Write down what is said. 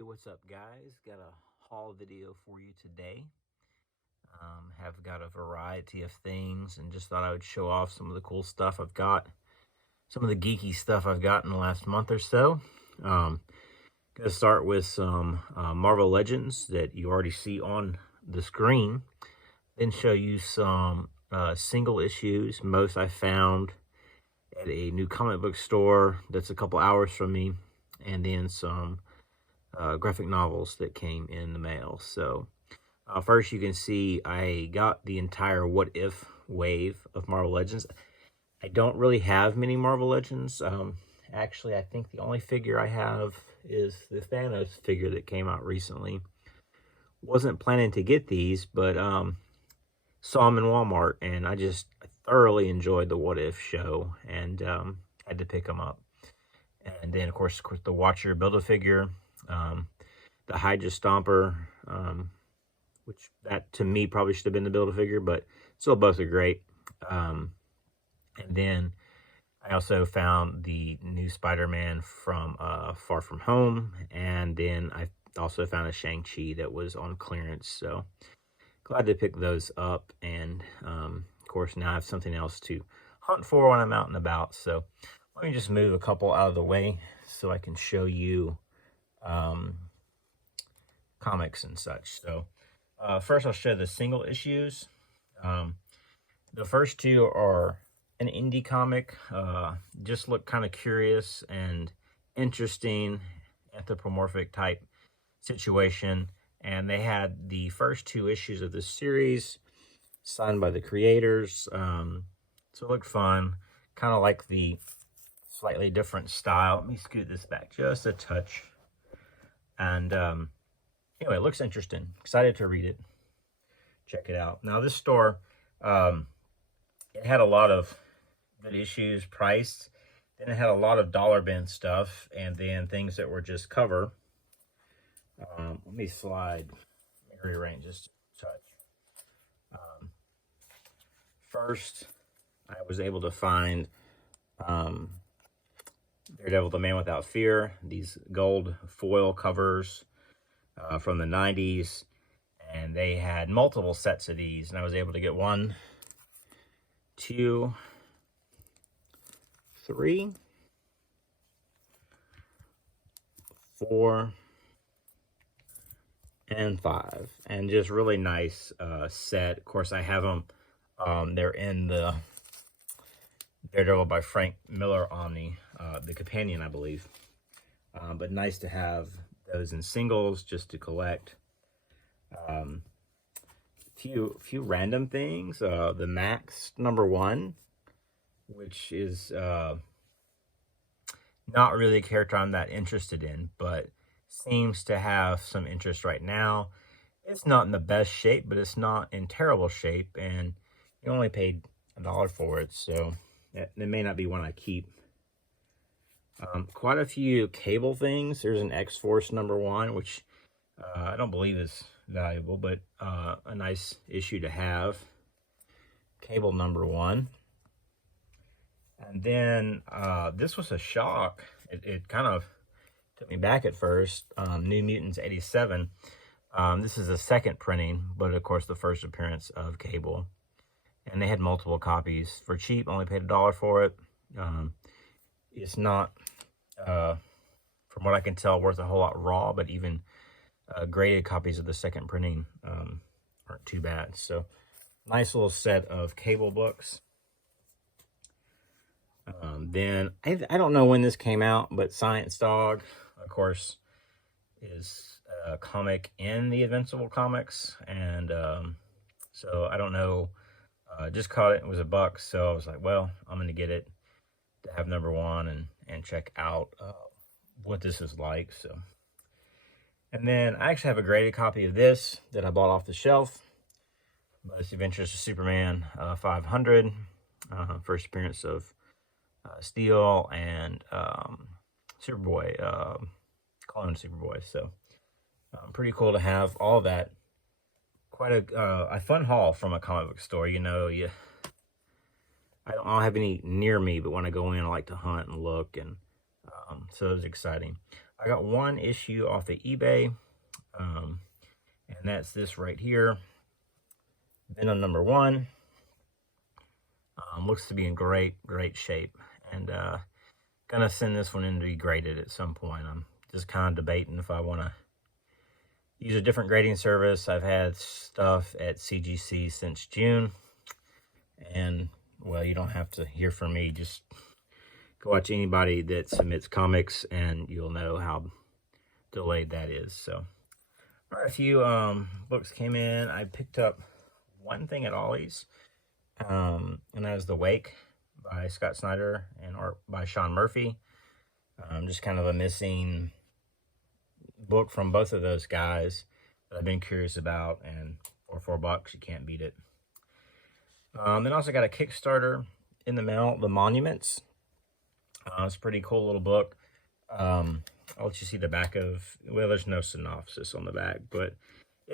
Hey, what's up, guys? Got a haul video for you today. Have got a variety of things and just thought I would show off some of the cool stuff I've got, some of the geeky stuff I've got in the last month or so. Gonna start with some Marvel Legends that you already see on the screen, then show you some single issues, most I found at a new comic book store that's a couple hours from me, and then some graphic novels that came in the mail. So first you can see I got the entire What If wave of Marvel Legends. I don't really have many Marvel Legends. Actually, I think the only figure I have is the Thanos figure that came out recently. Wasn't planning to get these, but saw them in Walmart, and I thoroughly enjoyed the What If show, and had to pick them up. And then, of course, the Watcher Build-A-Figure, the Hydra Stomper, which that to me probably should have been the Build-A-Figure, but still both are great. And then I also found the new Spider-Man from Far From Home, and then I also found a Shang-Chi that was on clearance, so glad to pick those up. And of course, now I have something else to hunt for when I'm out and about. So let me just move a couple out of the way so I can show you comics and such. So first I'll show the single issues. The first two are an indie comic, just look kind of curious and interesting, anthropomorphic type situation. And they had the first two issues of this series signed by the creators. So it looked fun, kind of like the slightly different style. Let me scoot this back just a touch. And anyway, it looks interesting. Excited to read it. Check it out. Now, this store, it had a lot of good issues priced. Then it had a lot of dollar bin stuff, and then things that were just cover. Let me rearrange just a touch. First, I was able to find Daredevil, the Man Without Fear, these gold foil covers from the 90s, and they had multiple sets of these, and I was able to get 1, 2, 3, 4, and 5, and just really nice set. Of course, I have them. They're in the Daredevil by Frank Miller Omni, the companion, I believe. But nice to have those in singles just to collect. Few random things. The Max #1, which is not really a character I'm that interested in, but seems to have some interest right now. It's not in the best shape, but it's not in terrible shape, and you only paid $1 for it, so it may not be one I keep. Quite a few Cable things. There's an X-Force #1, which I don't believe is valuable, but a nice issue to have. Cable #1. And then this was a shock. It kind of took me back at first. New Mutants '87. This is a second printing, but of course the first appearance of Cable. And they had multiple copies for cheap. Only paid $1 for it. It's not, from what I can tell, worth a whole lot raw, but even graded copies of the second printing aren't too bad. So nice little set of Cable books. Then I don't know when this came out, but Science Dog, of course, is a comic in the Invincible comics, and so I don't know. Just caught it. It was $1, so I was like, well, I'm gonna get it to have #1 and check out what this is like. So, and then I actually have a graded copy of this that I bought off the shelf. It's the Adventures of Superman 500, first appearance of Steel and Superboy, clone Superboy. So pretty cool to have all that. Quite a fun haul from a comic book store. You know, I don't have any near me, but when I go in, I like to hunt and look, and so it was exciting. I got one issue off of eBay, and that's this right here. Venom #1. Looks to be in great shape, and gonna send this one in to be graded at some point. I'm just kind of debating if I want to use a different grading service. I've had stuff at CGC since June, and well, you don't have to hear from me. Just go watch anybody that submits comics, and you'll know how delayed that is. So, all right, a few books came in. I picked up one thing at Ollie's, and that was The Wake by Scott Snyder and art by Sean Murphy. Just kind of a missing book from both of those guys that I've been curious about, and for $4 you can't beat it. Then also got a Kickstarter in the mail, The Monuments. It's a pretty cool little book. I'll let you see the back of, well, there's no synopsis on the back, but